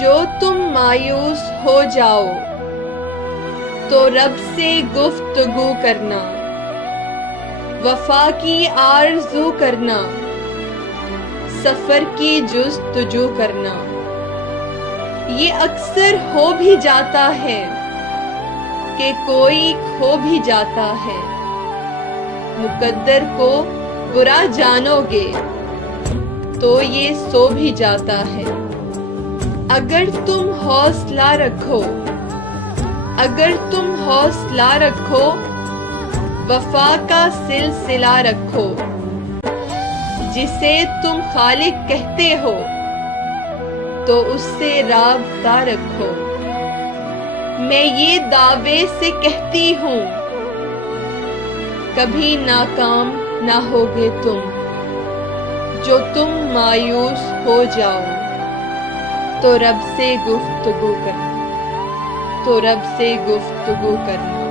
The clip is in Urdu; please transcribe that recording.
جو تم مایوس ہو جاؤ تو رب سے گفتگو کرنا، وفا کی آرزو کرنا، سفر کی جستجو کرنا۔ یہ اکثر ہو بھی جاتا ہے کہ کوئی کھو بھی جاتا ہے، مقدر کو برا جانو گے تو یہ سو بھی جاتا ہے۔ اگر تم حوصلہ رکھو، اگر تم حوصلہ رکھو، وفا کا سلسلہ رکھو، جسے تم خالق کہتے ہو تو اس سے رابطہ رکھو۔ میں یہ دعوے سے کہتی ہوں، کبھی ناکام نہ ہوگے تم، جو تم مایوس ہو جاؤ تو رب سے گفتگو کرنا، تو رب سے گفتگو کرنا۔